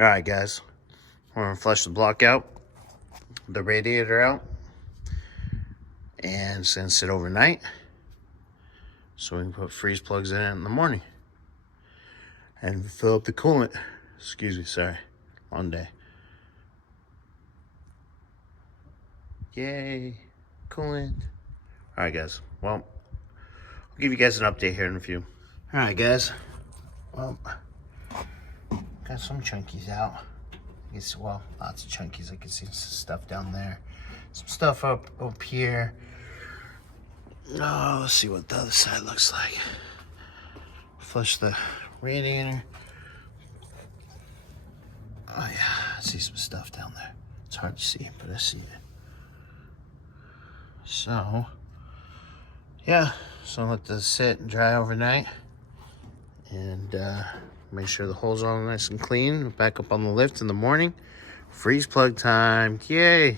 Alright guys, we're gonna flush the block out, the radiator out, and it's gonna sit overnight so we can put freeze plugs in it in the morning and fill up the coolant. Excuse me, sorry, long day. Yay, coolant. Alright guys, well, I'll give you guys an update here in a few. Alright guys, well, got some chunkies out. I guess, well, lots of chunkies. I can see some stuff down there. Some stuff up here. Oh, let's see what the other side looks like. Flush the radiator. Oh yeah, I see some stuff down there. It's hard to see, but I see it. So, yeah, so let this sit and dry overnight. And make sure the holes are all nice and clean. Back up on the lift in the morning. Freeze plug time, yay!